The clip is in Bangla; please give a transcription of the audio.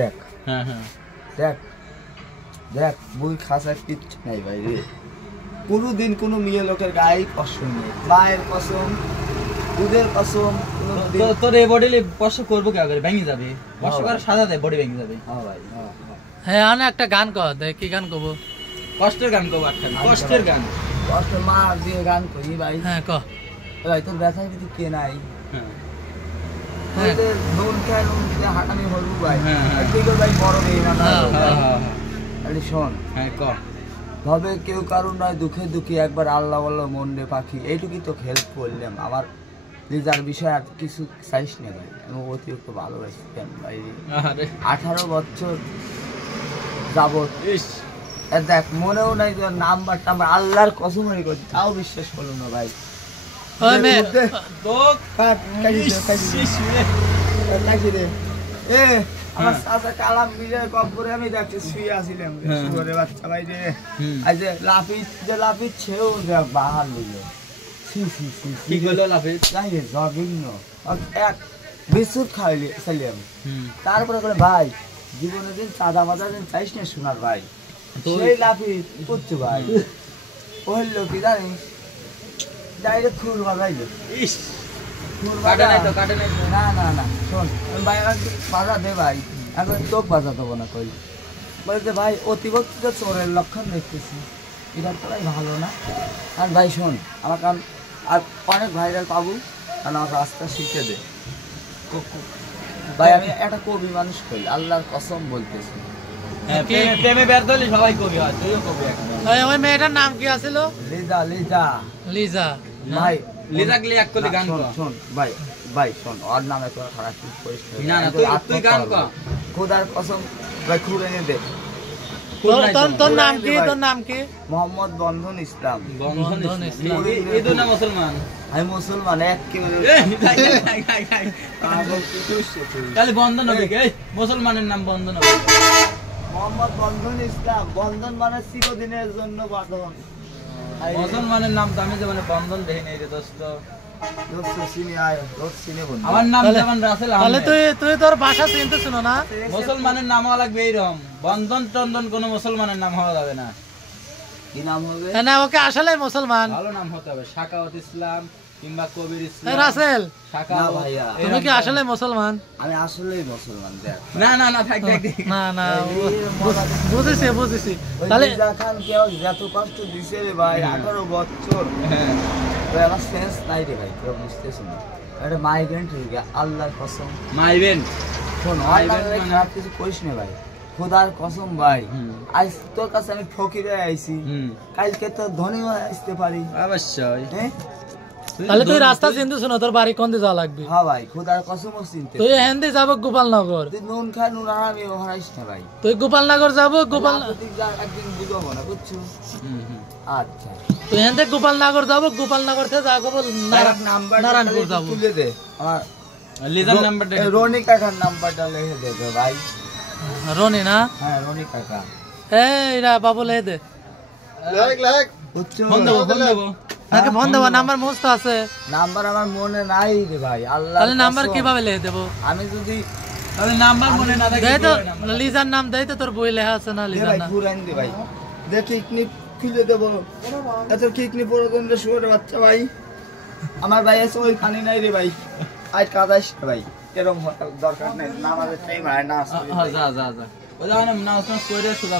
দেখ হ্যাঁ হ্যাঁ দেখ দেখ বই খাসা কিচ্ছু নাই ভাই রে। কোনোদিন কোনো মেয়ে লোকের গায়ে কষ্ট নেই, মায়ের কসম দুধের কসম। তোর এই বডি কষ্ট করবো কে করে ভেঙে যাবে, কষ্ট করে সাদা দেয় বডি ভেঙে যাবে। হ্যাঁ ভাই হ্যাঁ আনে একটা গান কর দেখ কি গান করবো। কষ্টের গান করবো একটা, কষ্টের গান, কষ্টের মা দিয়ে গান করি ভাই। হ্যাঁ ক ভাই তোর ব্যথা যদি কে নাই হ্যাঁ নুন খায় নুন দিতে হাঁটানি হলু ভাই। হ্যাঁ, হ্যাঁ। ঠিক ভাই বড় মেয়ে না শোন হ্যাঁ ক ভাবে কেউ কারণ নয় দুঃখে দুঃখী একবার আল্লাহ বললো মন রে পাখি। এইটুকুই তো হেল্প করলাম। আমার লিজার বিষয় আর কিছু চাইস না ভাই, আমি অতিরিক্ত ভালোবাসি ভাই। 18 বছর যাবত দেখ মনেও নাই তোর নাম্বারটা আমার আল্লাহর কসম করি, তাও বিশ্বাস করলো না ভাই। আমার চাচা কালাম মিলে কবরে আমি দেখছি শুয়ে আসিলাম শুয়ে বাচ্চা ভাই রে। আজ যে লাফিত ছেও বাহার নিল কি করলো লাফিত নাই রে জগিং এক বিস্কুট খাইলি চাইলাম। তারপরে করে ভাই জীবনে দিন চাঁদা মাজা দিন চাইস না শোনার ভাই। সেই লাফিত করছো ভাই হইল কি জানিস ডাইরেক্ট ফুল বাজাইলো। না না না শোন ভাই বাজা দে ভাই, এখন তোক বাজা দেবো না কই বলতে ভাই অতিরিক্ত চোরের লক্ষণ দেখতেছি, এটা তোরাই ভালো না। আর ভাই শোন আমার কারণ আর অনেক ভাইরাল পাবো, কারণ আমাকে রাস্তা শিখে দে ভাই। আমি একটা কবি মানুষ কই আল্লাহর কসম বলতেছি। প্রেমে ব্যর্থ হলে সবাই কবি হয়, তুইও কবি একটা। ওই মেয়েটার নাম কি আছিল? লিজা। লিজা লিজা ভাই লিজাক লিয়ে এক করে গান কর। শোন ভাই ভাই শোন ওর নামে তোর খারাপ করিস না না তুই গান কর। খোদার কসম ভাই খুঁড়ে এনে দে। তোর নাম কি? তোর নাম কি? মোহাম্মদ বন্ধন ইসলাম। বন্ধন ইসলাম এই দুই না মুসলমান? আমি মুসলমান একেবারে। তাহলে বন্ধন হবে কি? মুসলমানের নাম বন্ধন হবে। মোহাম্মদ বন্ধন ইসলাম। বন্ধন মানে চিরদিনের জন্য বাঁধন। মুসলমানের নাম তো আমি যে মানে বন্ধন দেখি নাই রে দোস্ত। আমার নাম যেমন রাসেল আহমেদ। তাহলে তুই তোর ভাষা চিনতে শুনো না? মুসলমানের নাম হওয়া লাগবে এইরকম, বন্ধন টন্দন কোন মুসলমানের নাম হওয়া যাবে না। কি নাম হবে? না ওকে আসলে মুসলমান ভালো নাম হতে হবে, শাকাওয়াত ইসলাম কিংবা কবির ইসলাম। রাসেল ভাইয়া তুমি কি আসলে মুসলমান? আমি আসলেই মুসলমান। দেখ না না না থাক থাক না না বুঝেছি। তাহলে খান কেউ যত কষ্ট দিছে রে ভাই 18 বছর। হ্যাঁ ভাই আমার সেন্স নাই রে ভাই, কেউ বুঝতেছ না। এটা মাইগ্রেন্ট হয়ে গেছে আল্লাহর কসম। মাইবেন শোন খারাপ কিছু করিস না ভাই, খোদার কসম ভাই। আজ তোর কাছে আমি ফকিরে আইছি, কালকে তো ধনী হয়ে আসতে পারি অবশ্যই। তাহলে তুই রাস্তা চিনতে শুনো, তোর বাড়ি কোন দিকে যাওয়া লাগবে? হ্যাঁ ভাই খোদার কসম চিনতে। তুই হেন্দি যাবো গোপালনগর। তুই নুন খায় নুন আর আমি হারাইস না ভাই। তুই গোপালনগর যাবো, একদিন বুঝাবো না বুঝছো? আচ্ছা তুই হেন্দি গোপালনগর যাবো, গোপালনগর থেকে যাবো নারায়ণপুর যাবো। তুলে দে আমার লিজার নাম্বারটা, রনি কাকার নাম্বারটা লিখে দে ভাই। রনি না? হ্যাঁ রনি কাকা। এইরা বাবু লিখে দে। ফোন দেবো নাকি ফোন দেবো? নাম্বার মুস্ত আছে। নাম্বার আমার মনে নাই রে ভাই আল্লাহ। তাহলে নাম্বার কিভাবে লিখে দেবো? আমি যদি তাহলে নাম্বার মনে না থাকে দেই তো লিজার নাম দেই তো, তোর বই লেখা আছে না লিজার নাম? ঘুরাইন দে ভাই, দে কিকনি খুলে দেব। এত কিকনি প্রয়োজন রে শুয়োর বাচ্চা ভাই। আমার ভাই আছে ওই পানি নাই রে ভাই, আজ কাজ আসে ভাই। এরকম দরকার নাই, নামাজের টাইম হয় না। যা যা যা ওই না নামাজ করে সোজা